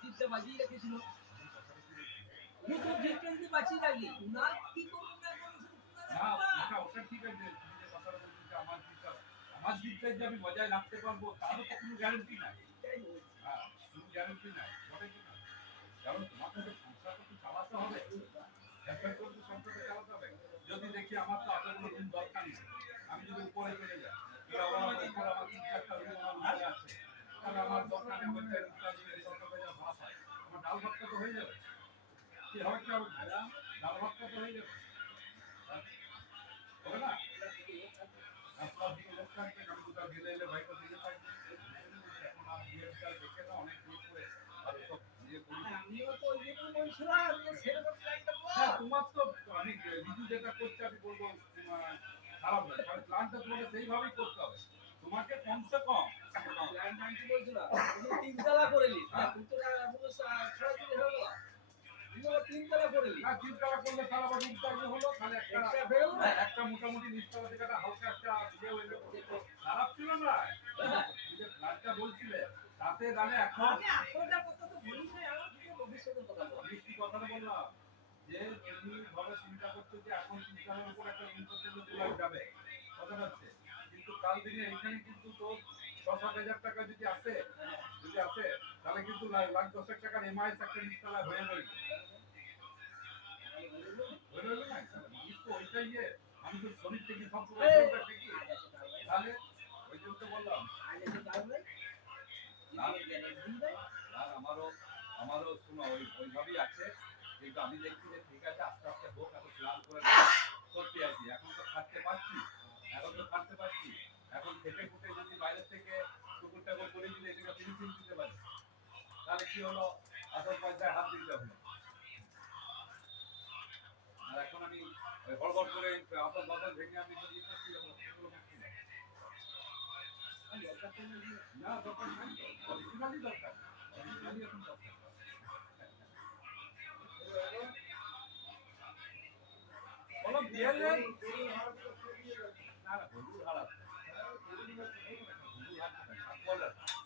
জিতটা বাজিয়ে রেখেছিল কিন্তু জিতটা যদি বাঁচিয়ে রাখলি না কি করব না করব সেটা না তোমার ব্যাপার। ওটা ওটা ঠিক আছে তুমি যে কথাটা বলছো যে আমার দিকটা আমার দিকটা যে আমি বজায় রাখতে পারব তারও তো কোনো গ্যারান্টি নাই হ্যাঁ কোনো গ্যারান্টি নাই ওটা কি না কারণ তোমাকে তো সংসারটা তো চালাতে হবে একটা করে তো সংসারটা চালাতে হবে যদি দেখি আমার তো এতগুলো দিন দরকার নেই আমি যদি উপরে চলে যাই কিংবা আমার উপর আমার তিন চারটা রুম আমার মনে আছে তাহলে আমার দরকার নেই ওইটা ইনকাম যদি দশ হাজার ভাত হয় আমার ডাল ভাতটা তো হয়ে যাবে কি হবে কি হবে ডাল ভাতটা তো হয়ে যাবে হবে না আপনার দিকে লোকটাকে আমি কোথাও গেলে এলে ভাই কথা। দিতে এখন আর বিয়ের দেখে না অনেক দূর করে আর সব করি আমিও তো ওই জন্য বলছিলাম যে সেরকম প্ল্যানটা তোমার তো আমি ঋতু যেটা করছে আমি বলব খারাপ নয়। কারণ প্ল্যানটা তোমাকে সেইভাবেই করতে হবে। তোমাকে কমসে কম প্ল্যানটা আমি বলছিলাম। তুমি তিনতলা করে নিস একটা একটা বেরোলো না হ্যাঁ, একটা মোটামুটি নিচতলা থেকে একটা হালকা একটা খারাপ ছিল না? এই বলছিলে তাতে দাঁড়ে এখন আমি এখনকার কথা তো বলিস না আমার থেকে ভবিষ্যতের কথা বল। আমি কি কথাটা বললাম? যে তুমি ভাবে চিন্তা করছ যে এখন চিন্তার উপর একটা ইনকোসেন্ট তোলা যাবে। কথা হচ্ছে কিন্তু কাল দিনে এখানে কিন্তু তো ছ সাত হাজার টাকা যদি আসে যদি আসে তাহলে কিন্তু লাখ দশেক টাকার এমআইএস একটা নিচতলা হয়ে রইল আস্তে আস্তে এত প্ল্যান করে আছি এখন তো খাটতে পারছি এখন তো খাটতে পারছি এখন খেটে খুটে যদি বাইরে থেকে টুকুর টাকুর করে যদি এটাকে ফিনিশিং দিতে পারি তাহলে কি হলো? আসল পয়সায় হাত দিতে হলো আর এখন আমি হড়বড় করে আসল বাসল ভেঙে আমি যদি। না, দরকার নাই। তো অরিজিনালি দরকার। অরিজিনালি এখন দরকার। বলো বিয়েলে না না, বন্ধুর হার আছে। বন্ধুর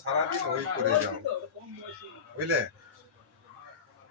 সারাদিন ওই করে যাও। বুঝলে?